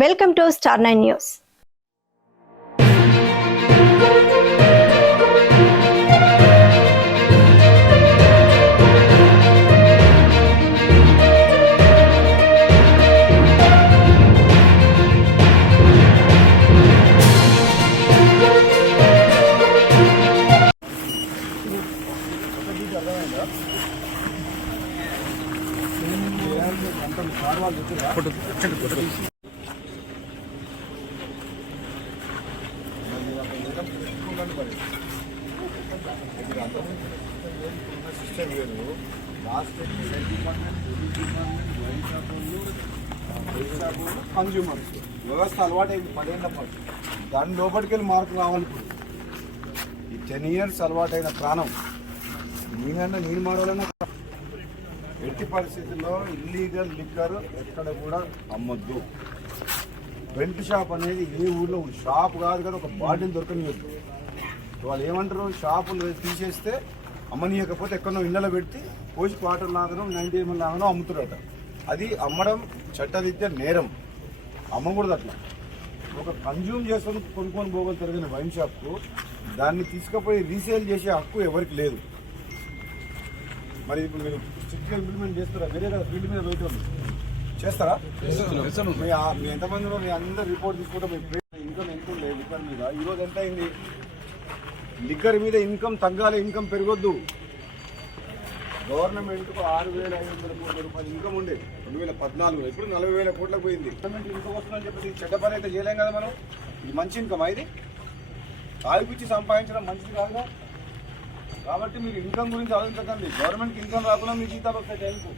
Welcome to star 9 news. Consumers వ్యవస్థ అలవాటు పడేళ్ళ దాని లోపలికి వెళ్ళి మార్పు కావాలి. ఇప్పుడు ఈ 10 years అలవాటైన ప్రాణం నేనన్నా నేను మారాలన్నా ఎట్టి పరిస్థితుల్లో ఇల్లీగల్ లిక్కర్ ఎక్కడ కూడా అమ్మొద్దు. బెల్ట్ షాప్ అనేది ఏ ఊళ్ళో షాప్ కాదు కదా, ఒక బాటిల్ దొరకనివ్వద్దు. వాళ్ళు ఏమంటారు, షాపులు తీసేస్తే అమ్మనీయకపోతే ఎక్కడో ఇళ్ళలో పెట్టి పోసి క్వార్టర్ లాగడం 90 ml లాగడం అమ్ముతారట. అది అమ్మడం చట్టరీత్యా నేరం, అమ్మకూడదు. అట్లా ఒక కన్జ్యూమ్ చేసుకొని కొనుక్కొని పోగలు తిరిగిన వైన్ షాప్కు దాన్ని తీసుకుపోయి రీసేల్ చేసే హక్కు ఎవరికి లేదు. మరి ఇప్పుడు మీరు స్ట్రిక్ట్గా ఇంప్లిమెంట్ చేస్తారా? వేరే కదా ఫీల్డ్ మీద పోయి చేస్తారా? మీ ఎంతమందిలో మీ అందరు రిపోర్ట్ తీసుకుంటే మీ ఇన్కమ్ ఎంత లేదు లిక్కర్ మీద? ఈరోజు ఎంత అయింది? లిక్కర్ మీద ఇన్కమ్ తగ్గాలి, ఇన్కమ్ పెరగొద్దు. గవర్నమెంట్కు 6,500 కోట్ల రూపాయలు ఇన్కమ్ ఉండే 2014, ఇప్పుడు 40,000 కోట్లకు పోయింది. గవర్నమెంట్ ఇన్కమ్ వస్తుందని చెప్పి చెడ్డ పని అయితే చేయలేం కదా మనం. ఇది మంచి ఇన్కమ్, ఇది తాగిపిచ్చి సంపాదించడం మంచిది కాదుగా. కాబట్టి మీరు ఇన్కమ్ గురించి ఆలోచించకండి. గవర్నమెంట్కి ఇన్కమ్ రాకుండా మీ జీతాలు వస్తాయి టైంకు.